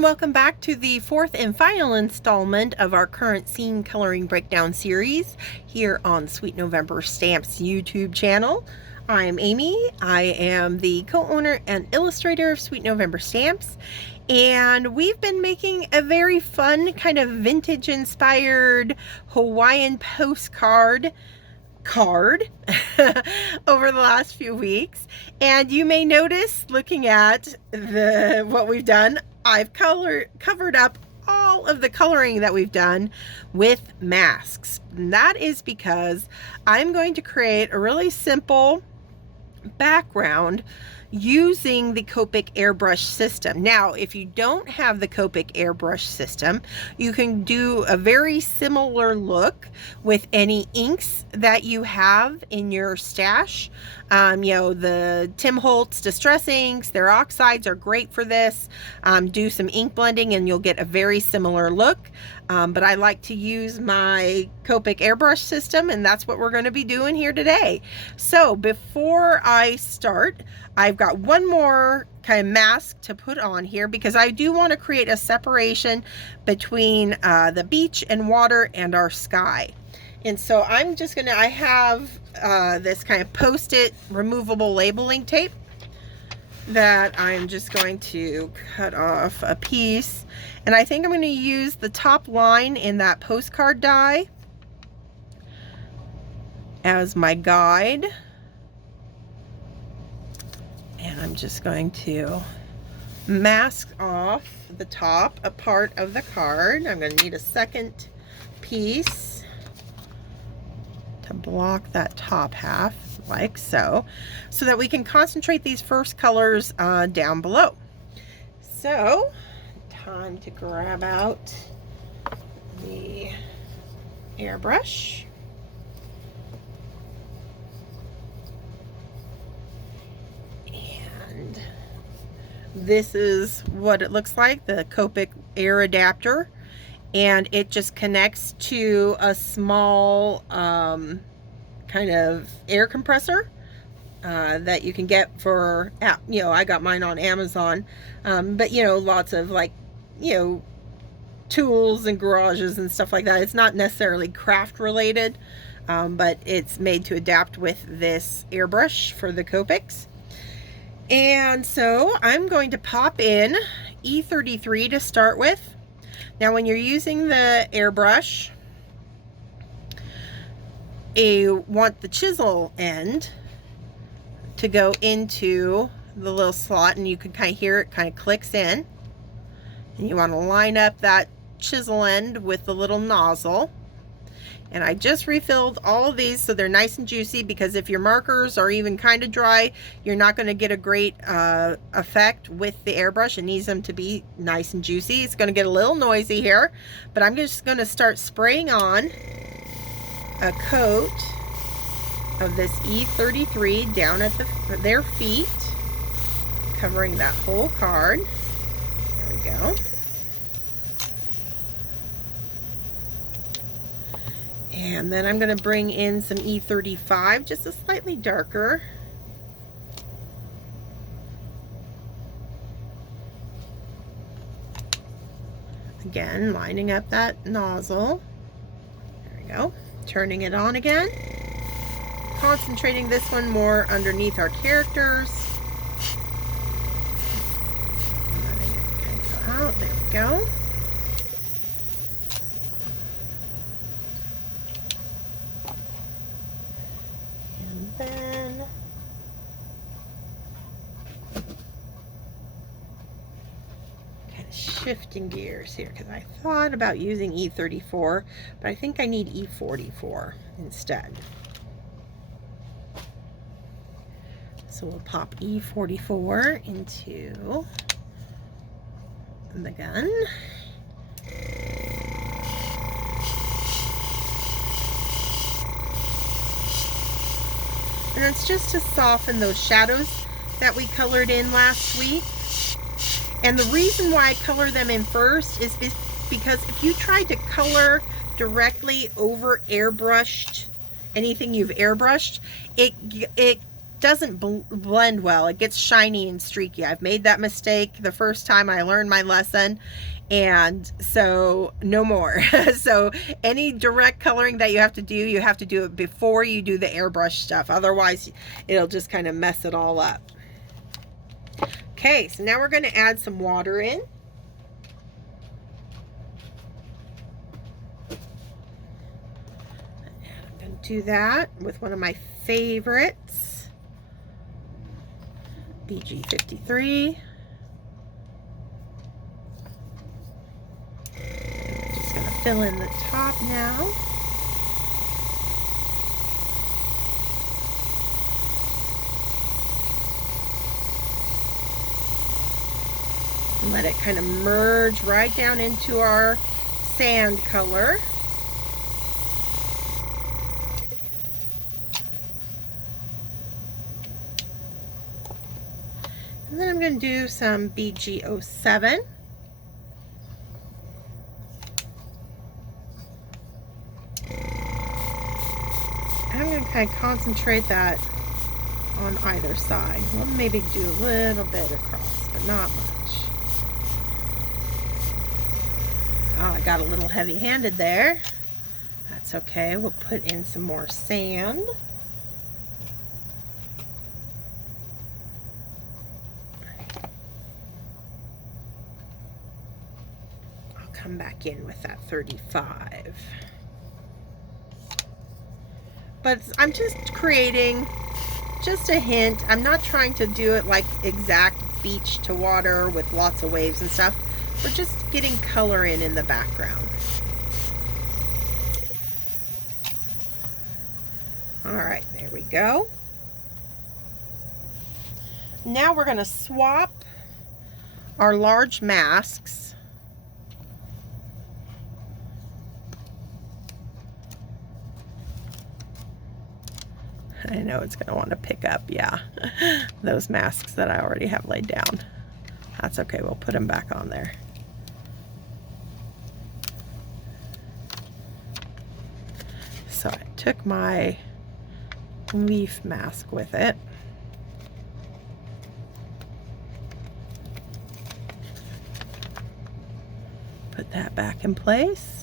and welcome back to the fourth and final installment of our current scene coloring breakdown series here on Sweet November Stamps YouTube channel. I'm Amy. I am the co-owner and illustrator of Sweet November Stamps, and we've been making a very fun kind of vintage inspired Hawaiian postcard over the last few weeks. And you may notice, looking at what we've done, I've covered up all of the coloring that we've done with masks. And that is because I'm going to create a really simple background using the Copic Airbrush system. Now, if you don't have the Copic Airbrush system, you can do a very similar look with any inks that you have in your stash. You know, the Tim Holtz Distress inks, their oxides are great for this. Do some ink blending and you'll get a very similar look. But I like to use my Copic Airbrush system, and that's what we're going to be doing here today. So before I start, I've got one more kind of mask to put on here because I do want to create a separation between the beach and water and our sky. And so I'm just gonna, I have this kind of Post-it removable labeling tape that I'm just going to cut off a piece. And I think I'm going to use the top line in that postcard die as my guide. And I'm just going to mask off the top, a part of the card. I'm going to need a second piece to block that top half, like so that we can concentrate these first colors down below. So, time to grab out the airbrush. And this is what it looks like, the Copic air adapter. And it just connects to a small kind of air compressor that you can get for, you know, I got mine on Amazon. But, you know, lots of, like, you know, tools and garages and stuff like that. It's not necessarily craft related, but it's made to adapt with this airbrush for the Copics. And so I'm going to pop in E33 to start with. Now, when you're using the airbrush, you want the chisel end to go into the little slot, and you can kind of hear it kind of clicks in. And you want to line up that chisel end with the little nozzle. And I just refilled all of these so they're nice and juicy, because if your markers are even kind of dry, you're not going to get a great effect with the airbrush. It needs them to be nice and juicy. It's going to get a little noisy here, but I'm just going to start spraying on a coat of this E33 down at their feet, covering that whole card. There we go. And then I'm going to bring in some E35, just a slightly darker. Again, lining up that nozzle. There we go. Turning it on again. Concentrating this one more underneath our characters. Letting it kind of go out. There we go. Then kind of shifting gears here, because I thought about using E34, but I think I need E44 instead. So we'll pop E44 into the gun. And it's just to soften those shadows that we colored in last week. And the reason why I color them in first is because if you tried to color directly over airbrushed, anything you've airbrushed, it doesn't blend well. It gets shiny and streaky. I've made that mistake the first time I learned my lesson, and so no more. So any direct coloring that you have to do it before you do the airbrush stuff. Otherwise, it'll just kind of mess it all up. Okay, so now we're going to add some water in. Do that with one of my favorites, BG53. I'm just going to fill in the top now. And let it kind of merge right down into our sand color. And then I'm going to do some BG07. I'm going to kind of concentrate that on either side. We'll maybe do a little bit across, but not much. Oh, I got a little heavy-handed there. That's okay. We'll put in some more sand. Come back in with that 35. But I'm just creating just a hint. I'm not trying to do it like exact beach to water with lots of waves and stuff. We're just getting color in the background. All right, there we go. Now we're going to swap our large masks. I know it's going to want to pick up, yeah, those masks that I already have laid down. That's okay, we'll put them back on there. So I took my leaf mask with it. Put that back in place.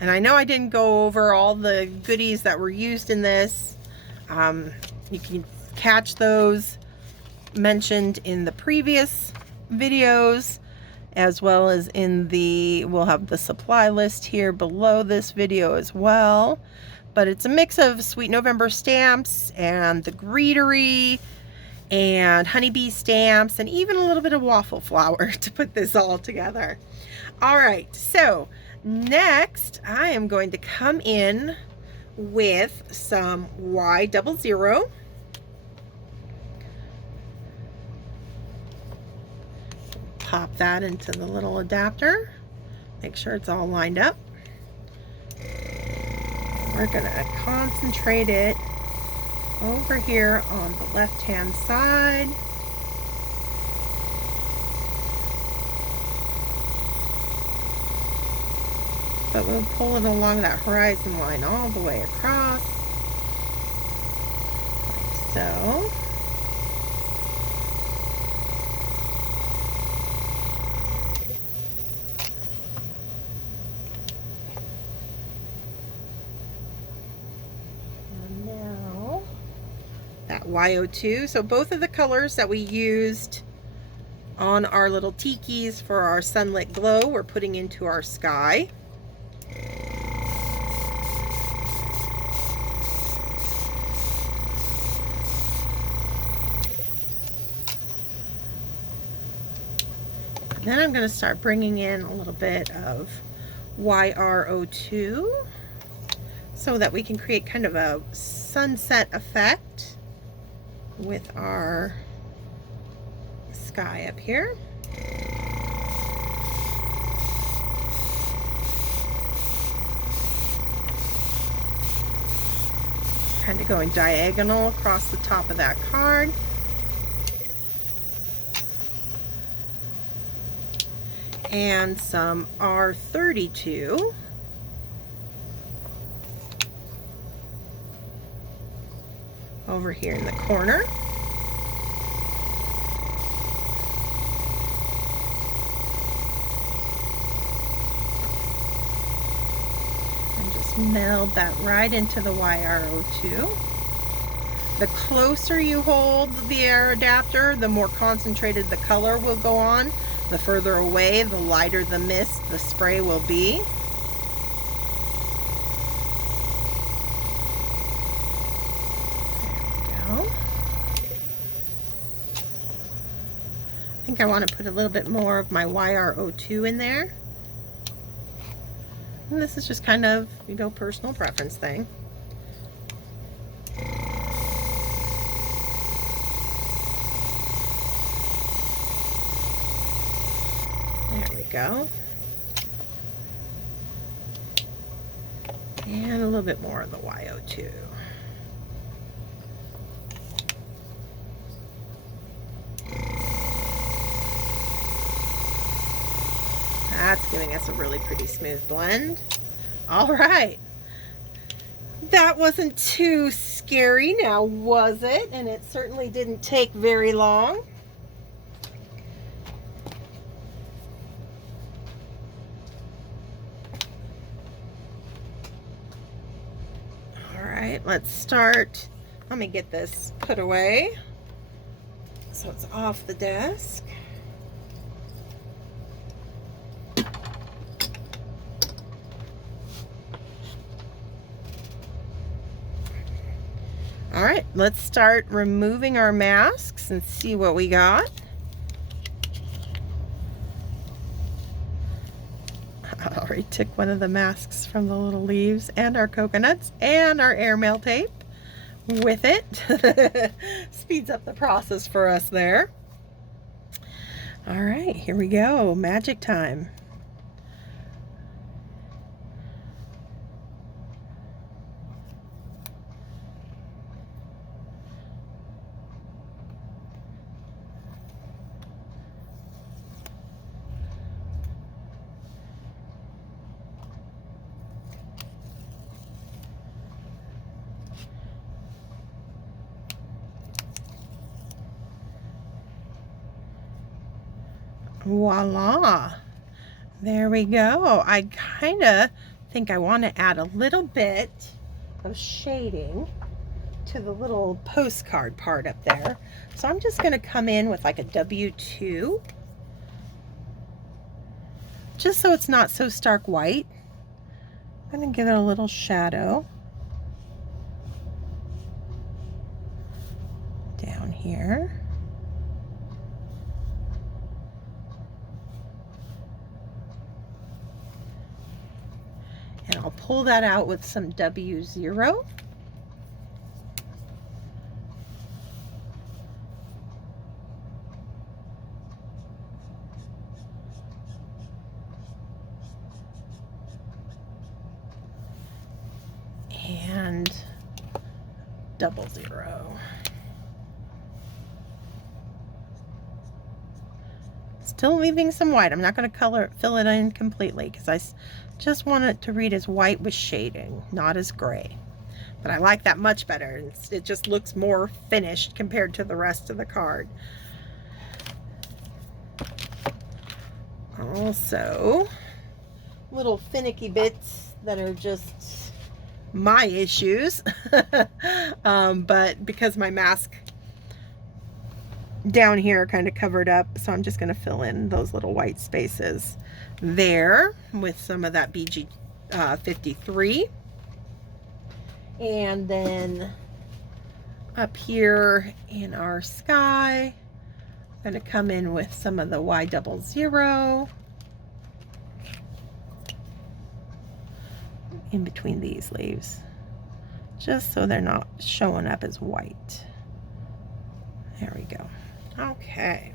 And I know I didn't go over all the goodies that were used in this. You can catch those mentioned in the previous videos, as well as in the, we'll have the supply list here below this video as well. But it's a mix of Sweet November stamps and the Greetery and honeybee stamps and even a little bit of waffle flour to put this all together. All right, so next, I am going to come in with some Y00. Pop that into the little adapter. Make sure it's all lined up. We're going to concentrate it over here on the left-hand side. But we'll pull it along that horizon line all the way across, like so. And now that Y02, so both of the colors that we used on our little tikis for our sunlit glow, we're putting into our sky. Then I'm going to start bringing in a little bit of YR02 so that we can create kind of a sunset effect with our sky up here. Kind of going diagonal across the top of that card. and some R32. Over here in the corner. And just meld that right into the YR02. The closer you hold the air adapter, the more concentrated the color will go on. The further away, the lighter the mist, the spray will be. There we go. I think I want to put a little bit more of my YR02 in there. And this is just kind of, you know, personal preference thing. There we go. And a little bit more of the YO2. That's giving us a really pretty smooth blend. All right. That wasn't too scary now, was it? And it certainly didn't take very long. All right, let's start. Let me get this put away so it's off the desk. All right, let's start removing our masks and see what we got. I already took one of the masks from the little leaves and our coconuts and our airmail tape with it. Speeds up the process for us there. All right, here we go. Magic time. Voila, there we go. I kind of think I want to add a little bit of shading to the little postcard part up there. So I'm just going to come in with like a W2, just so it's not so stark white. I'm going to give it a little shadow down here. And I'll pull that out with some W0. And 00. Still leaving some white. I'm not going to fill it in completely because I just want it to read as white with shading, not as gray. But I like that much better. It just looks more finished compared to the rest of the card. Also, little finicky bits that are just my issues. But because my mask down here kind of covered up, so I'm just going to fill in those little white spaces there with some of that BG 53. And then up here in our sky, I'm going to come in with some of the Y00 in between these leaves, just so they're not showing up as white. There we go. Okay.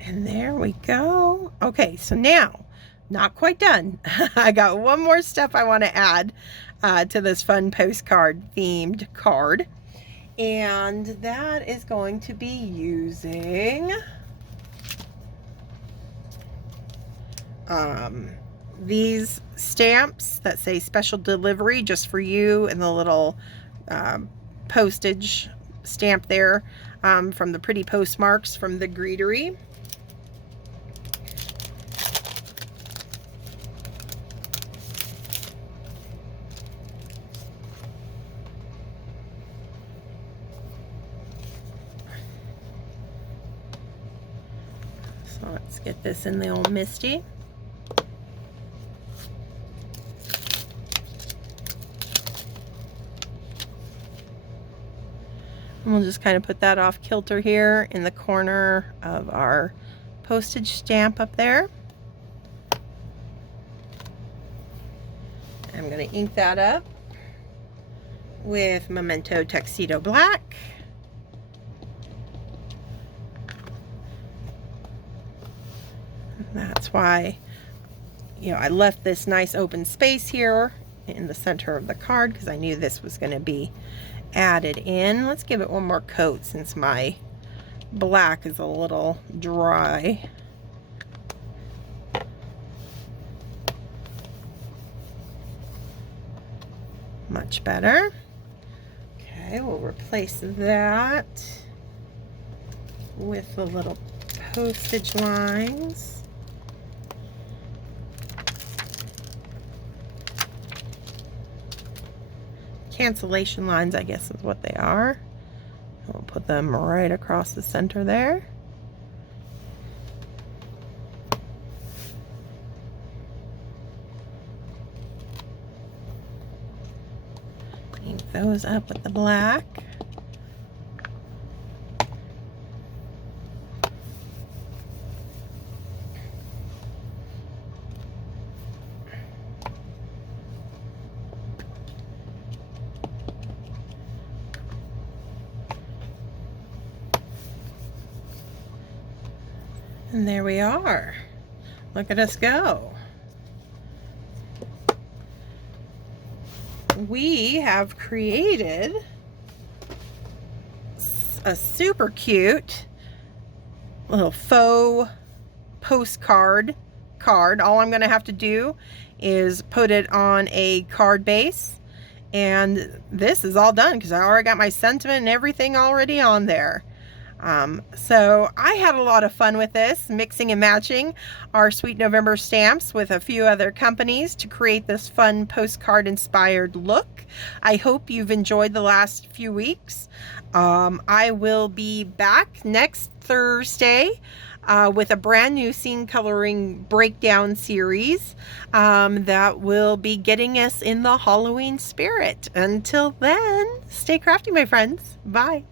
And there we go. Okay, so now not quite done. I got one more step I want to add to this fun postcard themed card. And that is going to be using these stamps that say special delivery just for you, and the little postage stamp there from the pretty postmarks from the Greetery. So let's get this in the old Misty. And we'll just kind of put that off kilter here in the corner of our postage stamp up there. I'm going to ink that up with Memento Tuxedo Black. That's why, you know, I left this nice open space here in the center of the card because I knew this was going to be added in. Let's give it one more coat since my black is a little dry. Much better. Okay, we'll replace that with the little postage lines. Cancellation lines, I guess, is what they are. We'll put them right across the center there. Ink those up with the black. And there we are. Look at us go. We have created a super cute little faux postcard card. All I'm going to have to do is put it on a card base, and this is all done because I already got my sentiment and everything already on there. So I had a lot of fun with this, mixing and matching our Sweet November stamps with a few other companies to create this fun postcard inspired look. I hope you've enjoyed the last few weeks. I will be back next Thursday with a brand new scene coloring breakdown series that will be getting us in the Halloween spirit. Until then, stay crafty, my friends. Bye.